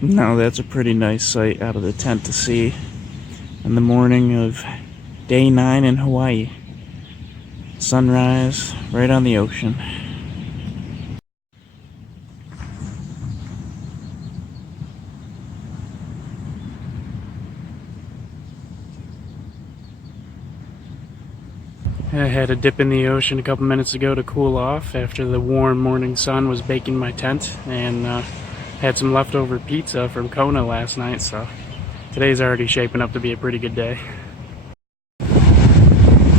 Now that's a pretty nice sight out of the tent to see in the morning of day 9 in Hawaii. Sunrise right on the ocean. I had a dip in the ocean a couple minutes ago to cool off after the warm morning sun was baking my tent, and had some leftover pizza from Kona last night, so today's already shaping up to be a pretty good day.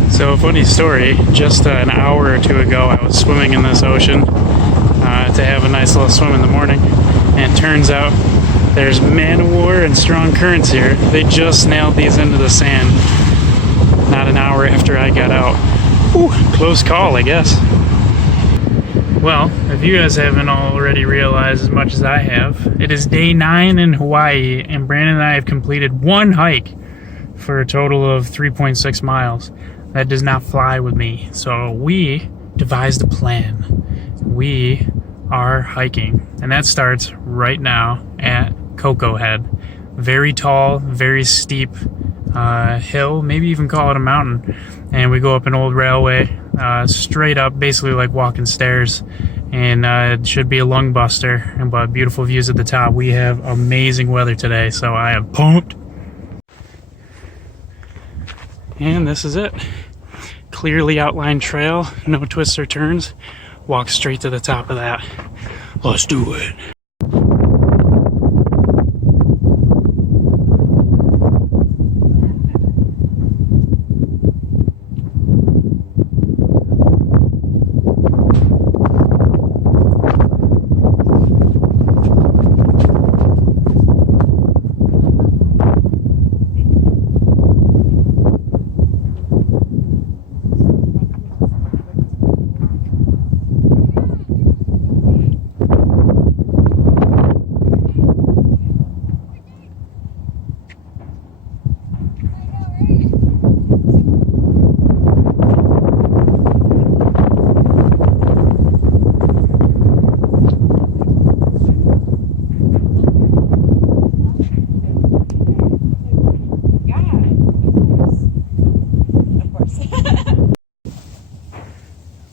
So, funny story, just an hour or two ago I was swimming in this ocean to have a nice little swim in the morning, and it turns out there's man-o-war and strong currents here. They just nailed these into the sand not an hour after I got out. Whew, close call, I guess. Well, if you guys haven't already realized as much as I have, it is day 9 in Hawaii, and Brandon and I have completed one hike for a total of 3.6 miles. That does not fly with me, so we devised a plan. We are hiking, and that starts right now at Cocoa Head. Very tall, very steep hill, maybe even call it a mountain, and we go up an old railway straight up, basically like walking stairs, and it should be a lung buster, but beautiful views at the top. We have amazing weather today, so I am pumped. And this is it. Clearly outlined trail, no twists or turns. Walk straight to the top of that. Let's do it.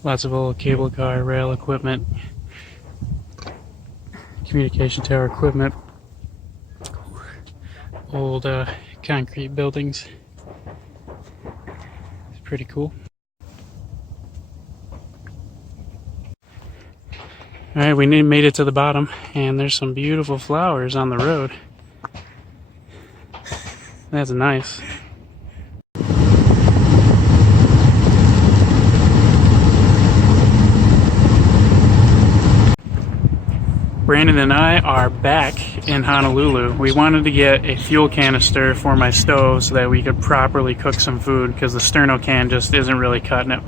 Lots of old cable car, rail equipment, communication tower equipment, old concrete buildings. It's pretty cool. Alright, we made it to the bottom, and there's some beautiful flowers on the road. That's nice. Brandon and I are back in Honolulu. We wanted to get a fuel canister for my stove so that we could properly cook some food, because the sterno can just isn't really cutting it.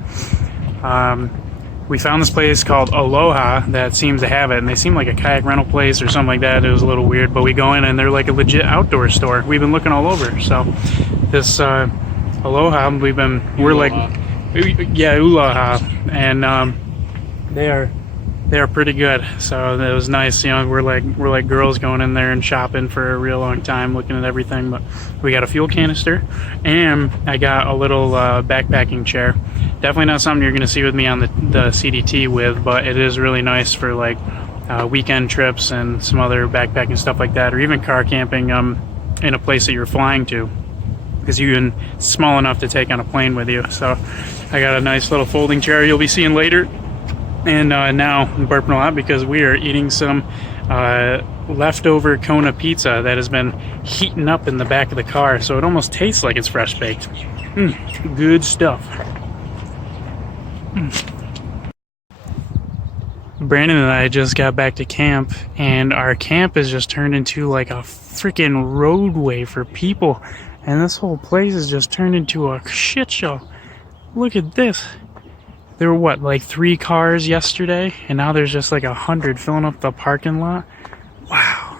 We found this place called Aloha that seems to have it, and they seem like a kayak rental place or something like that. It was a little weird, but we go in and they're like a legit outdoor store. We've been looking all over. So this Aloha, we're like, yeah, Aloha, and they are pretty good. So it was nice, you know. We're like girls going in there and shopping for a real long time, looking at everything. But we got a fuel canister, and I got a little backpacking chair. Definitely not something you're going to see with me on the CDT with, but it is really nice for like weekend trips and some other backpacking stuff like that, or even car camping in a place that you're flying to, because it's small enough to take on a plane with you. So I got a nice little folding chair you'll be seeing later. And now I'm burping a lot because we are eating some leftover Kona pizza that has been heating up in the back of the car, so it almost tastes like it's fresh baked. Good stuff. Brandon and I just got back to camp, and our camp has just turned into like a freaking roadway for people, and this whole place has just turned into a shit show. Look at this. There were like 3 cars yesterday, and now there's just like 100 filling up the parking lot. Wow.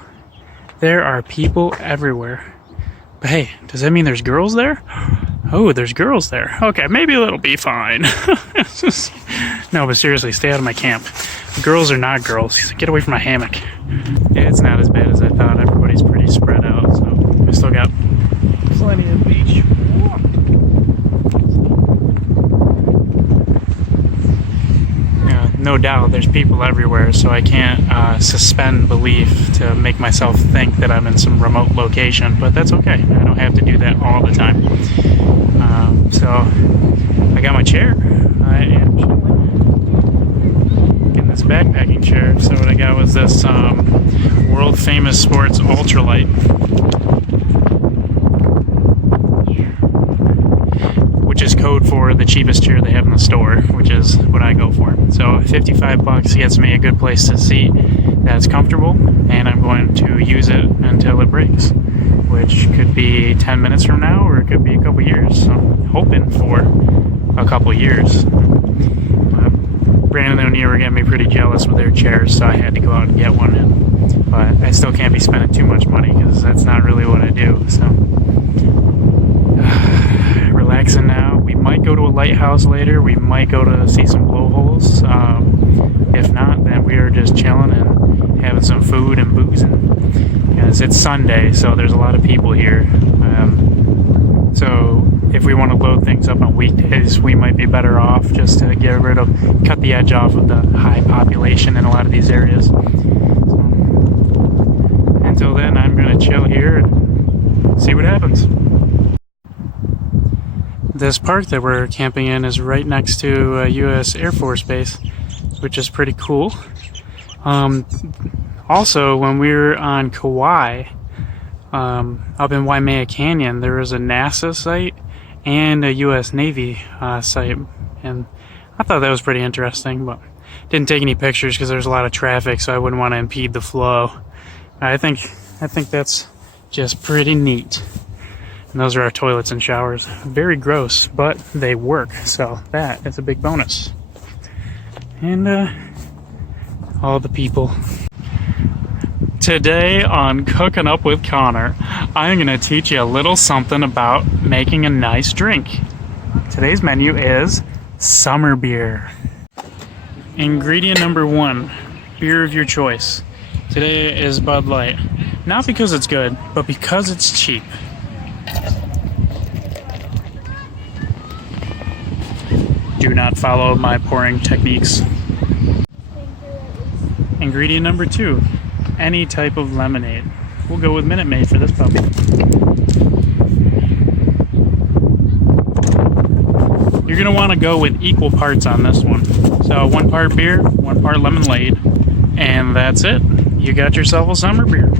There are people everywhere. But hey, does that mean there's girls there? Oh, there's girls there. Okay, maybe it'll be fine. No, but seriously, stay out of my camp. Girls are not girls. Get away from my hammock. Yeah, it's not as bad as I thought. Everybody's pretty spread out, so we still got plenty of beach. No doubt there's people everywhere, so I can't suspend belief to make myself think that I'm in some remote location, but that's okay. I don't have to do that all the time. So I got my chair. I am chilling in this backpacking chair. So what I got was this world famous sports ultralight, which is code for the cheapest chair they have in the store, which is what I go for. So $55 gets me a good place to sit that's comfortable, and I'm going to use it until it breaks, which could be 10 minutes from now, or it could be a couple years. So I'm hoping for a couple years. Brandon and O'Neill were getting me pretty jealous with their chairs, so I had to go out and get one. But I still can't be spending too much money, because that's not really what I do. So relaxing now. We might go to a lighthouse later. We might go to see some blowholes. If not, then we are just chilling and having some food and boozing. Because it's Sunday, so there's a lot of people here. So if we want to load things up on weekdays, we might be better off just to cut the edge off of the high population in a lot of these areas. So, until then, I'm going to chill here and see what happens. This park that we're camping in is right next to a U.S. Air Force Base, which is pretty cool. Also, when we were on Kauai, up in Waimea Canyon, there was a NASA site and a U.S. Navy site, and I thought that was pretty interesting, but didn't take any pictures because there's a lot of traffic, so I wouldn't want to impede the flow. I think that's just pretty neat. And those are our toilets and showers. Very gross, but they work, so that is a big bonus. And all the people. Today on Cooking Up with Connor, I'm going to teach you a little something about making a nice drink. Today's menu is summer beer. Ingredient number 1, beer of your choice. Today is Bud Light. Not because it's good, but because it's cheap. Do not follow my pouring techniques. Ingredient number 2, any type of lemonade. We'll go with Minute Maid for this puppy. You're going to want to go with equal parts on this one. So 1 part beer, 1 part lemonade, and that's it. You got yourself a summer beer.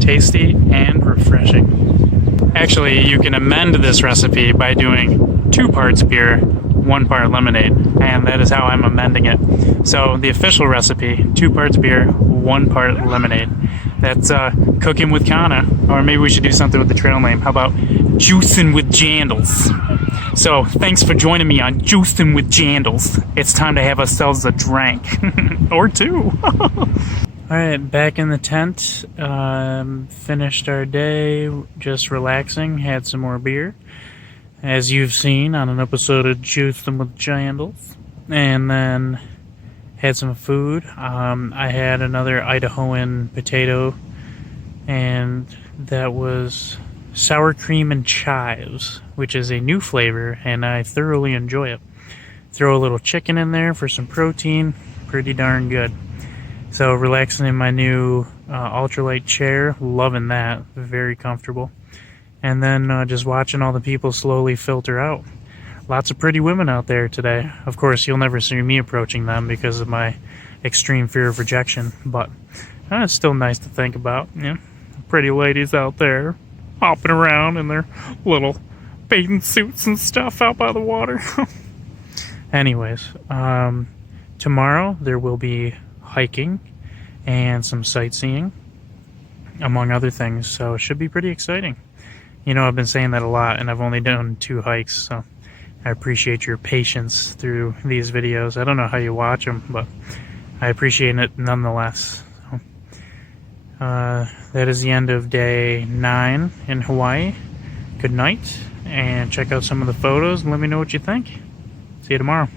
Tasty and refreshing. Actually, you can amend this recipe by doing 2 parts beer, 1 part lemonade, and that is how I'm amending it. So the official recipe, 2 parts beer, 1 part lemonade. That's Cooking with Kana, or maybe we should do something with the trail name. How about Juicing with Jandals? So thanks for joining me on Juicing with Jandals. It's time to have ourselves a drink, or 2. Alright, back in the tent. Finished our day just relaxing, had some more beer, as you've seen on an episode of Juicing with Jandals, and then had some food. I had another Idahoan potato, and that was sour cream and chives, which is a new flavor, and I thoroughly enjoy it. Throw a little chicken in there for some protein, pretty darn good. So relaxing in my new ultralight chair, loving that, very comfortable. And then just watching all the people slowly filter out. Lots of pretty women out there today. Of course, you'll never see me approaching them because of my extreme fear of rejection, but it's still nice to think about. Yeah, pretty ladies out there hopping around in their little bathing suits and stuff out by the water. Anyways, tomorrow there will be hiking and some sightseeing, among other things, so it should be pretty exciting. You know, I've been saying that a lot, and I've only done 2 hikes, so I appreciate your patience through these videos. I don't know how you watch them, but I appreciate it nonetheless. So, that is the end of day 9 in Hawaii. Good night, and check out some of the photos and let me know what you think. See you tomorrow.